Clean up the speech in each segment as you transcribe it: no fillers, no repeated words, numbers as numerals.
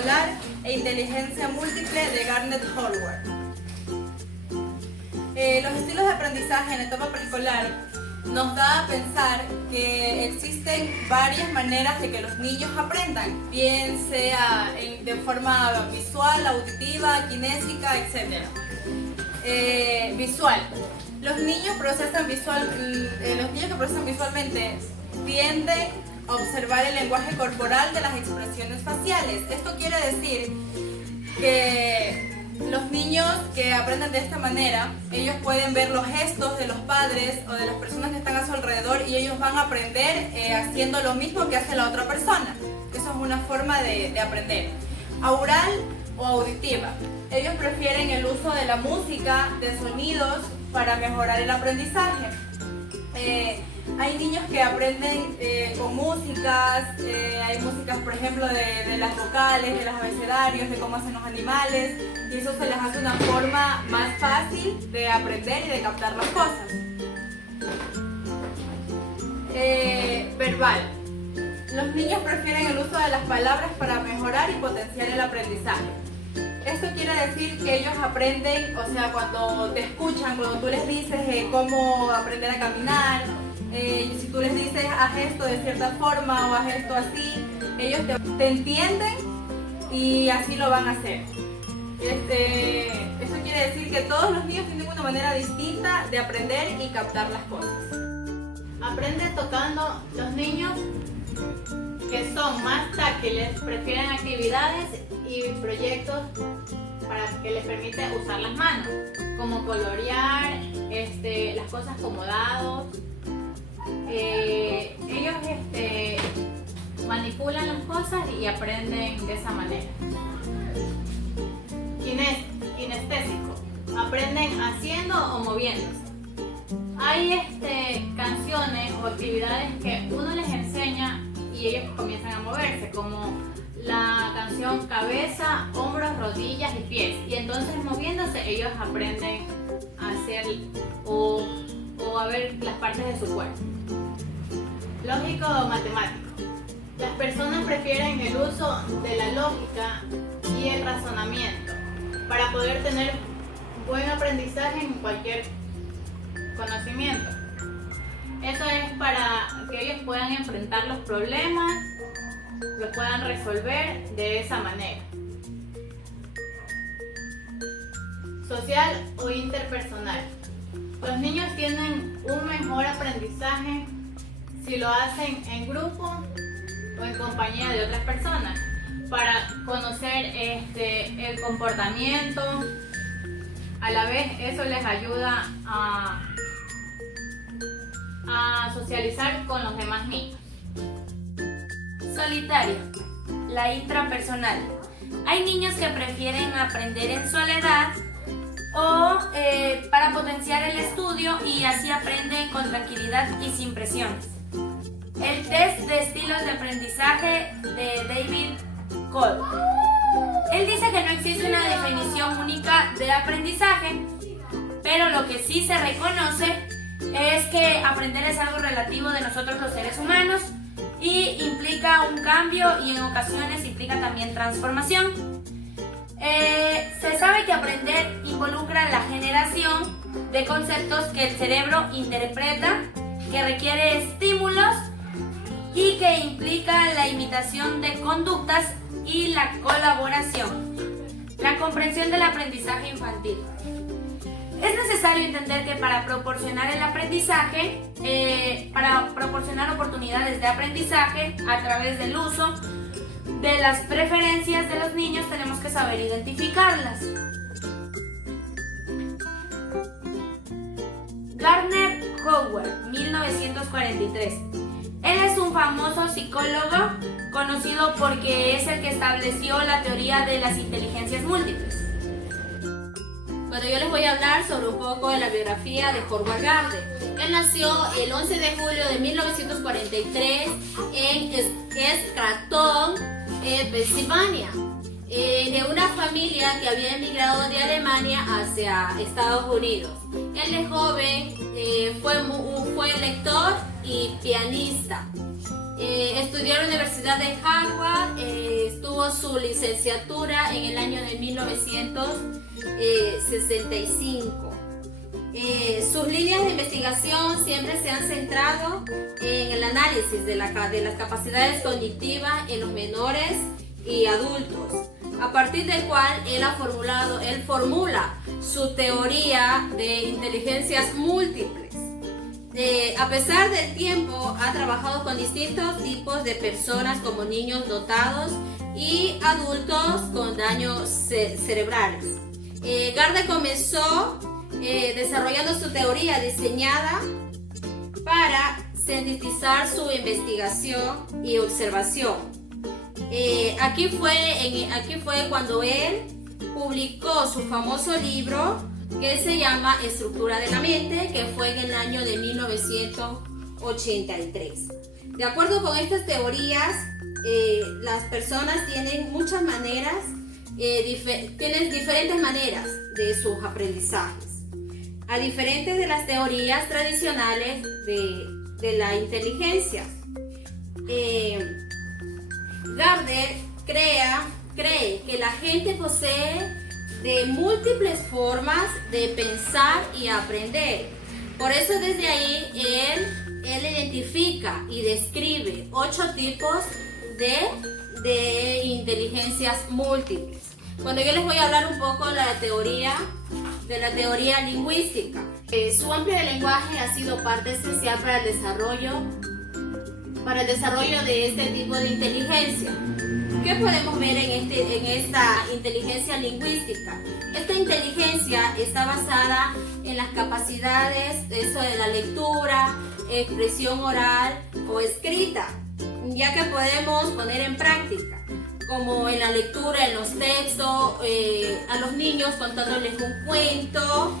preescolar e inteligencia múltiple de Garnet-Hallward. Los estilos de aprendizaje en la etapa preescolar nos da a pensar que existen varias maneras de que los niños aprendan, bien sea de forma visual, auditiva, kinésica, etc. Visual. Los niños que procesan visualmente tienden a observar el lenguaje corporal de las expresiones faciales. Esto quiere decir que los niños que aprenden de esta manera, ellos pueden ver los gestos de los padres o de las personas que están a su alrededor y ellos van a aprender haciendo lo mismo que hace la otra persona. Eso es una forma de aprender. Aural o auditiva. Ellos prefieren el uso de la música, de sonidos, para mejorar el aprendizaje. Hay niños que aprenden con músicas, hay músicas por ejemplo de las vocales, de los abecedarios, de cómo hacen los animales, y eso se les hace una forma más fácil de aprender y de captar las cosas. Verbal. Los niños prefieren el uso de las palabras para mejorar y potenciar el aprendizaje. Esto quiere decir que ellos aprenden, o sea, cuando te escuchan, cuando tú les dices cómo aprender a caminar, si tú les dices haz esto de cierta forma o haz esto así, ellos te entienden y así lo van a hacer. Esto quiere decir que todos los niños tienen una manera distinta de aprender y captar las cosas. Aprende tocando. Los niños que son más táctiles prefieren actividades y proyectos para que les permite usar las manos, como colorear, las cosas como dados. Ellos manipulan las cosas y aprenden de esa manera. Kinestésico. Aprenden haciendo o moviéndose. Hay canciones o actividades que uno les enseña y ellos comienzan a moverse, como la canción cabeza, hombros, rodillas y pies. Y entonces moviéndose ellos aprenden a hacer o a ver las partes de su cuerpo. Lógico o matemático. Las personas prefieren el uso de la lógica y el razonamiento para poder tener buen aprendizaje en cualquier conocimiento. Eso es para que ellos puedan enfrentar los problemas, lo puedan resolver de esa manera. Social o interpersonal. Los niños tienen un mejor aprendizaje si lo hacen en grupo o en compañía de otras personas, para conocer el comportamiento. A la vez eso les ayuda a socializar con los demás niños. Solitario. La intrapersonal. Hay niños que prefieren aprender en soledad o para potenciar el estudio y así aprenden con tranquilidad y sin presiones. El test de estilos de aprendizaje de David Cole. Él dice que no existe una definición única de aprendizaje, pero lo que sí se reconoce es que aprender es algo relativo de nosotros los seres humanos y implica un cambio y en ocasiones implica también transformación. Se sabe que aprender involucra la generación de conceptos que el cerebro interpreta, que requiere estímulos y que implica la imitación de conductas y la colaboración. La comprensión del aprendizaje infantil. Es necesario entender que para proporcionar el aprendizaje, para proporcionar oportunidades de aprendizaje a través del uso de las preferencias de los niños, tenemos que saber identificarlas. Garnet-Hallward, 1943. Él es un famoso psicólogo conocido porque es el que estableció la teoría de las inteligencias múltiples. Bueno, yo les voy a hablar sobre un poco de la biografía de Howard Gardner. Él nació el 11 de julio de 1943 en Scranton, Pensilvania, de una familia que había emigrado de Alemania hacia Estados Unidos. Él de joven fue lector y pianista. Estudió en la Universidad de Harvard, estuvo su licenciatura en el año de 1965. Sus líneas de investigación siempre se han centrado en el análisis de las capacidades cognitivas en los menores y adultos, a partir del cual él formula su teoría de inteligencias múltiples. A pesar del tiempo, ha trabajado con distintos tipos de personas, como niños dotados y adultos con daños cerebrales. Garde comenzó desarrollando su teoría diseñada para sintetizar su investigación y observación. Aquí fue cuando él publicó su famoso libro que se llama Estructura de la mente, que fue en el año de 1983. De acuerdo con estas teorías, las personas tienen muchas maneras, tienen diferentes maneras de sus aprendizajes, a diferentes de las teorías tradicionales de la inteligencia. Gardner cree que la gente posee de múltiples formas de pensar y aprender. Por eso desde ahí él identifica y describe 8 tipos de inteligencias múltiples. Bueno, yo les voy a hablar un poco de la teoría lingüística. Su amplio lenguaje ha sido parte esencial para el desarrollo de este tipo de inteligencia. ¿Qué podemos ver en esta inteligencia lingüística? Esta inteligencia está basada en las capacidades de la lectura, expresión oral o escrita, ya que podemos poner en práctica, como en la lectura, en los textos, a los niños contándoles un cuento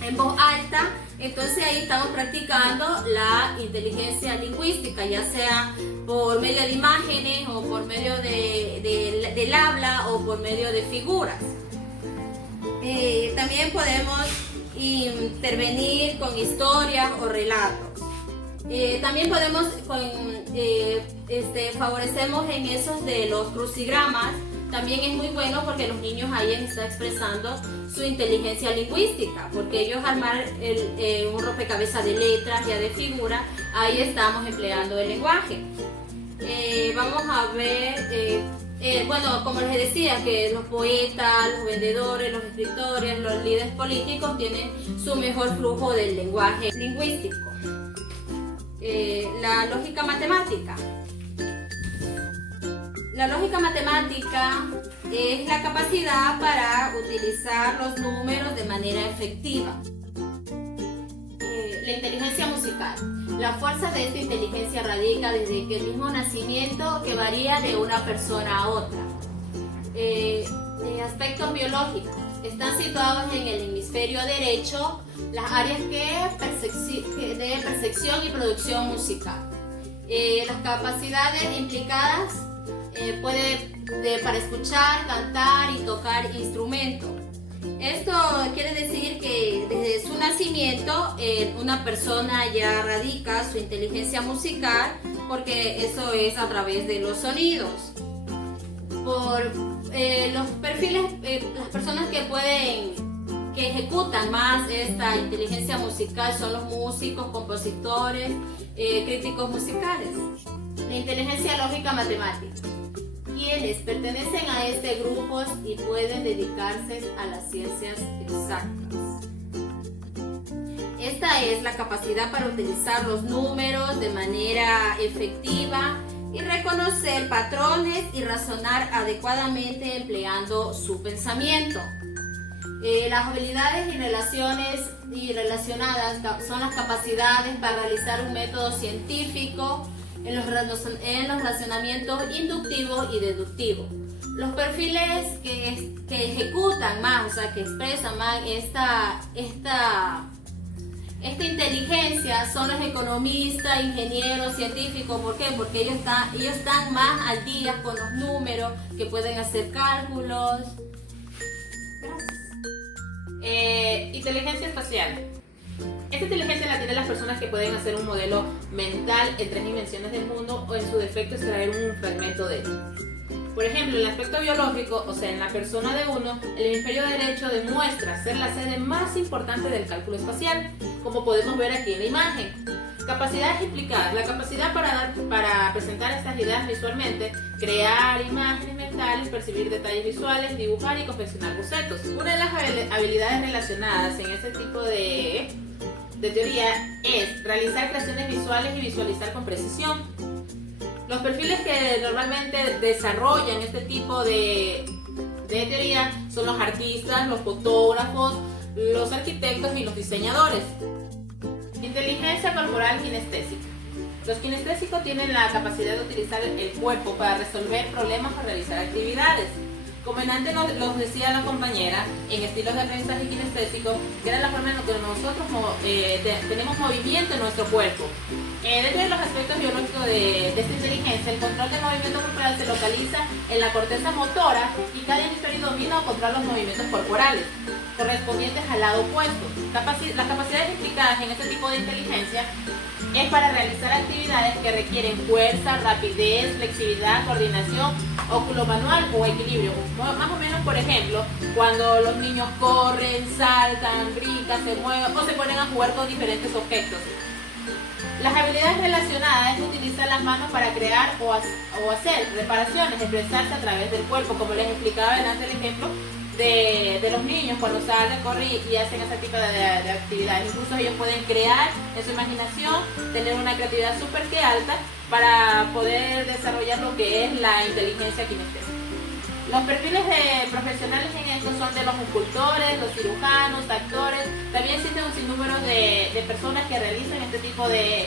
en voz alta. Entonces ahí estamos practicando la inteligencia lingüística, ya sea por medio de imágenes o por medio del habla o por medio de figuras. También podemos intervenir con historias o relatos. También podemos favorecemos en esos de los crucigramas. También es muy bueno porque los niños ahí están expresando su inteligencia lingüística, porque ellos armar un rompecabezas de letras, ya de figuras, ahí estamos empleando el lenguaje. Vamos a ver, bueno, como les decía, que los poetas, los vendedores, los escritores, los líderes políticos tienen su mejor flujo del lenguaje lingüístico. La lógica matemática. La lógica matemática es la capacidad para utilizar los números de manera efectiva. La inteligencia musical. La fuerza de esta inteligencia radica desde el mismo nacimiento, que varía de una persona a otra. Aspectos biológicos. Están situados en el hemisferio derecho las áreas de percepción y producción musical. Las capacidades implicadas para escuchar, cantar y tocar instrumentos. Esto quiere decir que desde su nacimiento una persona ya radica su inteligencia musical, porque eso es a través de los sonidos. Por los perfiles, las personas que ejecutan más esta inteligencia musical son los músicos, compositores, críticos musicales. La inteligencia lógica matemática. Quienes pertenecen a este grupo y pueden dedicarse a las ciencias exactas. Esta es la capacidad para utilizar los números de manera efectiva y reconocer patrones y razonar adecuadamente empleando su pensamiento. Las habilidades relacionadas son las capacidades para realizar un método científico en los razonamientos inductivos y deductivos. Los perfiles que ejecutan más, o sea, que expresan más esta inteligencia son los economistas, ingenieros, científicos. ¿Por qué? Porque ellos están más al día con los números, que pueden hacer cálculos. Inteligencia espacial. Esta inteligencia la tienen las personas que pueden hacer un modelo mental en 3 dimensiones del mundo o en su defecto extraer un fragmento de él. Por ejemplo, en el aspecto biológico, o sea, en la persona de uno, el hemisferio derecho demuestra ser la sede más importante del cálculo espacial, como podemos ver aquí en la imagen. Capacidades implicadas: la capacidad para presentar estas ideas visualmente, crear imágenes mentales, percibir detalles visuales, dibujar y confeccionar bocetos. Una de las habilidades relacionadas en este tipo de teoría es realizar creaciones visuales y visualizar con precisión. Los perfiles que normalmente desarrollan este tipo de teoría son los artistas, los fotógrafos, los arquitectos y los diseñadores. Inteligencia corporal kinestésica. Los kinestésicos tienen la capacidad de utilizar el cuerpo para resolver problemas o realizar actividades. Como en antes nos decía la compañera, en estilos de aprendizaje kinestésico, que era la forma en la que nosotros tenemos movimiento en nuestro cuerpo. Dentro de los aspectos biológicos de esta inteligencia, el control del movimiento corporal se localiza en la corteza motora y cada hemisferio domina o controla los movimientos corporales correspondientes al lado opuesto. Las capacidades implicadas en este tipo de inteligencia es para realizar actividades que requieren fuerza, rapidez, flexibilidad, coordinación, óculo manual o equilibrio. Más o menos, por ejemplo, cuando los niños corren, saltan, brincan, se mueven o se ponen a jugar con diferentes objetos. Las habilidades relacionadas es utilizar las manos para crear o hacer reparaciones, expresarse a través del cuerpo, como les explicaba delante el ejemplo de los niños cuando salen, corren y hacen ese tipo de actividades. Incluso ellos pueden crear en su imaginación, tener una creatividad súper que alta para poder desarrollar lo que es la inteligencia kinestésica. Los perfiles profesionales en esto son de los escultores, los cirujanos, actores. También existen un sinnúmero de personas que realizan este tipo de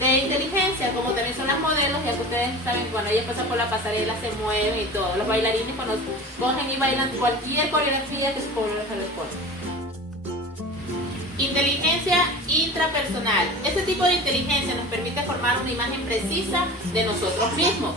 inteligencia, como también son las modelos, ya que ustedes saben que cuando ellas pasan por la pasarela se mueven y todo. Los bailarines cuando cogen y bailan cualquier coreografía que su coreógrafo les pone. Inteligencia intrapersonal. Este tipo de inteligencia nos permite formar una imagen precisa de nosotros mismos.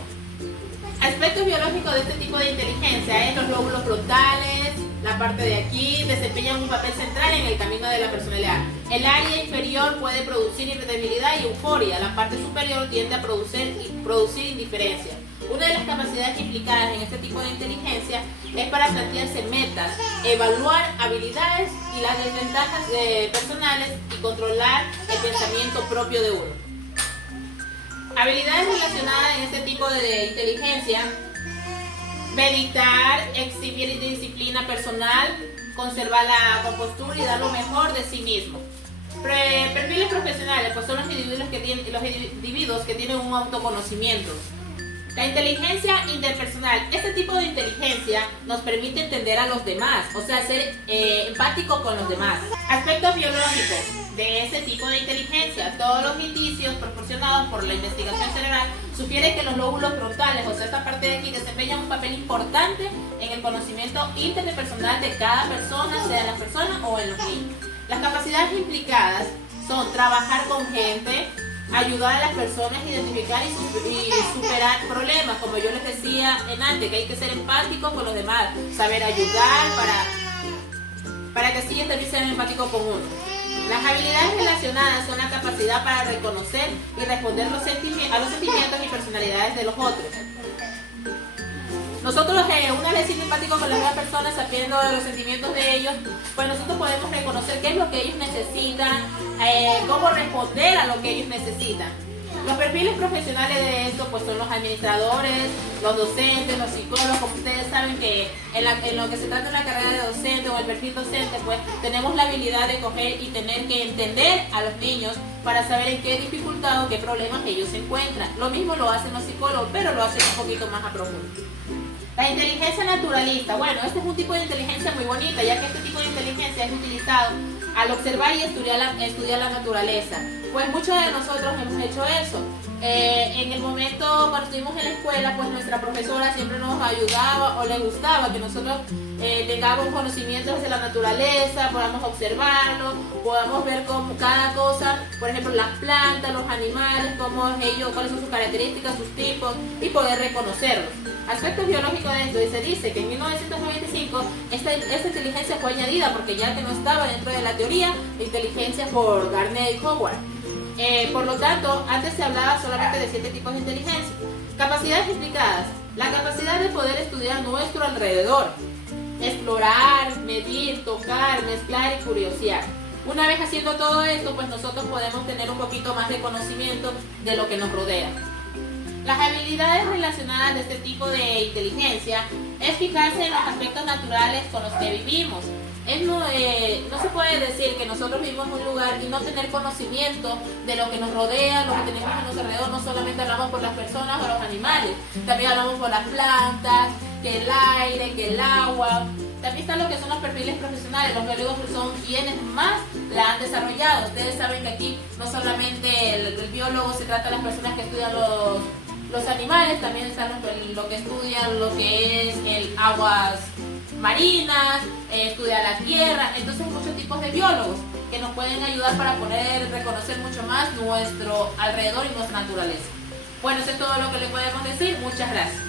Aspectos biológicos de este tipo de inteligencia es los lóbulos frontales, la parte de aquí, desempeñan un papel central en el camino de la personalidad. El área inferior puede producir irritabilidad y euforia, la parte superior tiende a producir indiferencia. Una de las capacidades implicadas en este tipo de inteligencia es para plantearse metas, evaluar habilidades y las desventajas personales y controlar el pensamiento propio de uno. Habilidades relacionadas en este tipo de inteligencia: meditar, exhibir disciplina personal, conservar la compostura y dar lo mejor de sí mismo. Perfiles profesionales, pues son los individuos que tienen un autoconocimiento. La inteligencia interpersonal. Este tipo de inteligencia nos permite entender a los demás, o sea, ser empático con los demás. Aspectos biológicos de ese tipo de inteligencia. Todos los indicios proporcionados por la investigación cerebral sugieren que los lóbulos frontales, o sea, esta parte de aquí, desempeñan un papel importante en el conocimiento interpersonal de cada persona, sea en la persona o en los niños. Las capacidades implicadas son trabajar con gente, ayudar a las personas a identificar y superar problemas, como yo les decía antes, que hay que ser empáticos con los demás, saber ayudar para que así ellos también sean empáticos con uno. Las habilidades relacionadas son la capacidad para reconocer y responder a los sentimientos y personalidades de los otros. Nosotros, una vez siendo empáticos con las demás personas, sabiendo de los sentimientos de ellos, pues nosotros podemos reconocer qué es lo que ellos necesitan, cómo responder a lo que ellos necesitan. Los perfiles profesionales de esto pues son los administradores, los docentes, los psicólogos. Como ustedes saben que en lo que se trata de la carrera de docente o el perfil docente, pues tenemos la habilidad de coger y tener que entender a los niños para saber en qué dificultad o qué problemas ellos se encuentran. Lo mismo lo hacen los psicólogos, pero lo hacen un poquito más a profundo. La inteligencia naturalista. Bueno, este es un tipo de inteligencia muy bonita, ya que este tipo de inteligencia es utilizado al observar y estudiar la naturaleza. Pues muchos de nosotros hemos hecho eso. En el momento cuando estuvimos en la escuela, pues nuestra profesora siempre nos ayudaba o le gustaba que nosotros tengamos conocimientos de la naturaleza, podamos observarlo, podamos ver cómo cada cosa, por ejemplo las plantas, los animales, cómo es ellos, cuáles son sus características, sus tipos y poder reconocerlos. Aspectos biológicos de esto, y se dice que en 1995 esta inteligencia fue añadida porque ya que no estaba dentro de la teoría de inteligencia por Garnet y Howard. Por lo tanto, antes se hablaba solamente de 7 tipos de inteligencia. Capacidades explicadas: la capacidad de poder estudiar nuestro alrededor, explorar, medir, tocar, mezclar y curiosear. Una vez haciendo todo esto, pues nosotros podemos tener un poquito más de conocimiento de lo que nos rodea. Las habilidades relacionadas de este tipo de inteligencia es fijarse en los aspectos naturales con los que vivimos. No se puede decir que nosotros vivimos en un lugar y no tener conocimiento de lo que nos rodea, lo que tenemos a nuestro alrededor. No solamente hablamos por las personas o los animales, también hablamos por las plantas, que el aire, que el agua. También están lo que son los perfiles profesionales. Los biólogos son quienes más la han desarrollado. Ustedes saben que aquí no solamente el biólogo se trata de las personas que estudian los animales, también están los que estudian lo que es el aguas marinas, estudiar la tierra. Entonces hay muchos tipos de biólogos que nos pueden ayudar para poder reconocer mucho más nuestro alrededor y nuestra naturaleza. Bueno, eso es todo lo que le podemos decir. Muchas gracias.